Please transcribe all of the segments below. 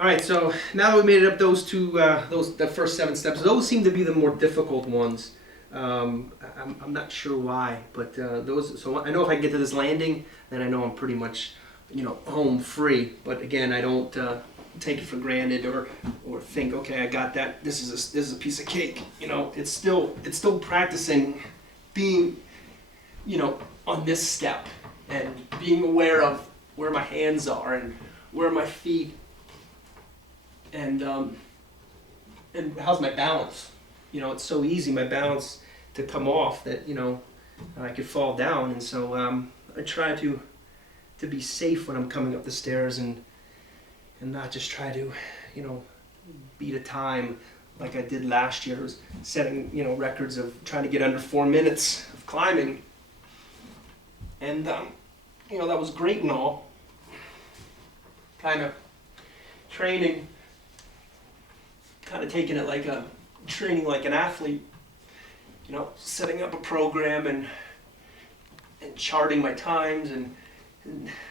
All right, so now that we made it up the first 7 steps, those seem to be the more difficult ones. I'm not sure why, but those. So I know if I get to this landing, then I know I'm pretty much, home free. But again, I don't take it for granted or think, okay, I got that. This is a piece of cake. It's still practicing being, on this step and being aware of where my hands are and where my feet. And how's my balance? It's so easy, my balance, to come off that, I could fall down. And so I try to be safe when I'm coming up the stairs and not just try to, beat a time like I did last year. I was setting, records of trying to get under 4 minutes of climbing. And, that was great and all. Kind of training, kind of taking it like training like an athlete, setting up a program and charting my times and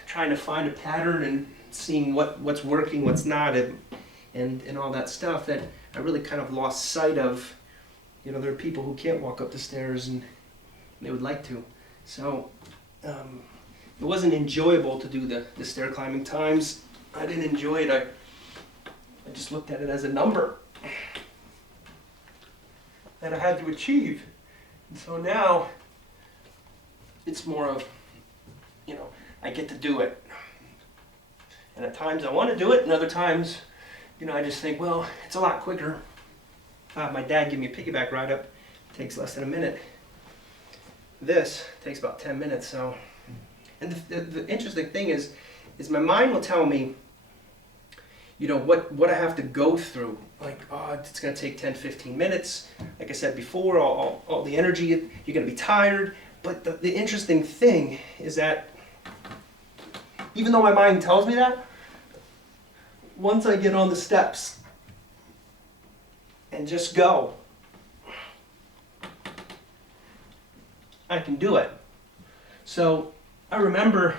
trying to find a pattern and seeing what's working, what's not, and all that stuff that I really kind of lost sight of. There are people who can't walk up the stairs and they would like to. So it wasn't enjoyable to do the stair climbing times. I didn't enjoy it. I just looked at it as a number that I had to achieve. And so now it's more of, I get to do it. And at times I want to do it, and other times, I just think, well, it's a lot quicker. My dad gave me a piggyback ride up. It takes less than a minute. This takes about 10 minutes. So, and the interesting thing is my mind will tell me, what I have to go through. Like, it's going to take 10, 15 minutes. Like I said before, all the energy, you're going to be tired. But the interesting thing is that even though my mind tells me that, once I get on the steps and just go, I can do it. So I remember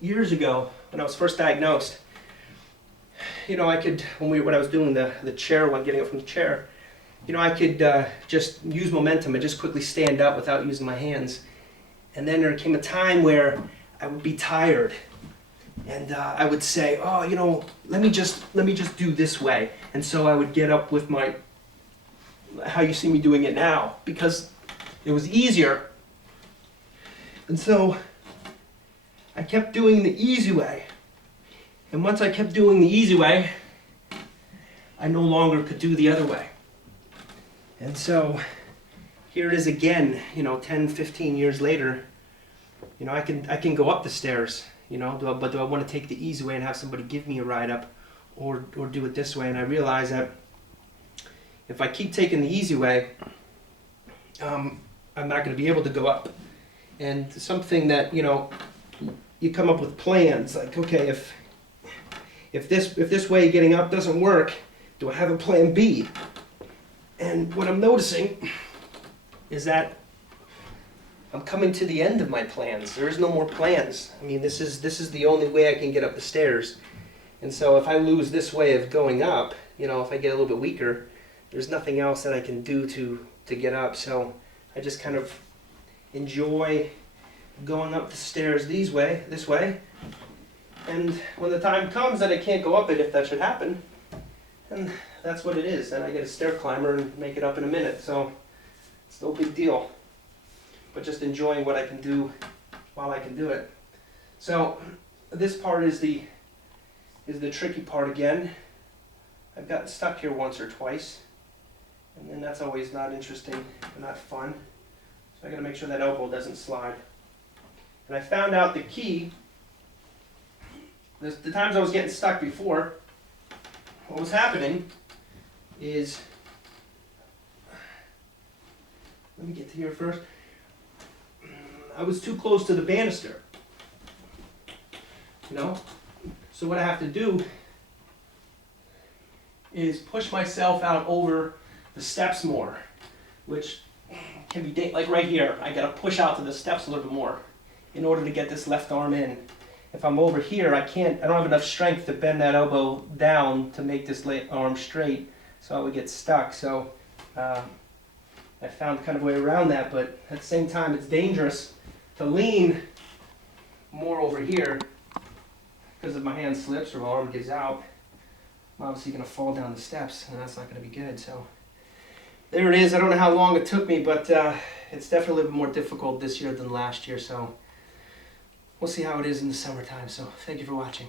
years ago when I was first diagnosed, I could, when I was doing the chair one, getting up from the chair, I could just use momentum and just quickly stand up without using my hands. And then there came a time where I would be tired, and I would say, let me just do this way. And so I would get up with how you see me doing it now, because it was easier. And so I kept doing the easy way. And once I kept doing the easy way, I no longer could do the other way. And so here it is again, 10, 15 years later, I can go up the stairs, but do I want to take the easy way and have somebody give me a ride up, or do it this way? And I realize that if I keep taking the easy way, I'm not going to be able to go up. And something that, you come up with plans, like, okay, if this way of getting up doesn't work, do I have a plan B? And what I'm noticing is that I'm coming to the end of my plans. There is no more plans. I mean, this is the only way I can get up the stairs. And so if I lose this way of going up, if I get a little bit weaker, there's nothing else that I can do to get up. So I just kind of enjoy going up the stairs this way. And when the time comes that I can't go up it, if that should happen, then that's what it is. Then I get a stair climber and make it up in a minute. So it's no big deal. But just enjoying what I can do while I can do it. So this part is the tricky part again. I've gotten stuck here once or twice, and then that's always not interesting and not fun. So I got to make sure that elbow doesn't slide. And I found out the key. The times I was getting stuck before, what was happening is, let me get to here first. I was too close to the banister. So what I have to do is push myself out over the steps more, which can be like right here. I got to push out to the steps a little bit more in order to get this left arm in. if I'm over here, I don't have enough strength to bend that elbow down to make this arm straight, so I would get stuck. So I found kind of a way around that, but at the same time, it's dangerous to lean more over here, because if my hand slips or my arm gives out, I'm obviously going to fall down the steps, and that's not going to be good. So there it is. I don't know how long it took me, but it's definitely a little bit more difficult this year than last year. So we'll see how it is in the summertime. So thank you for watching.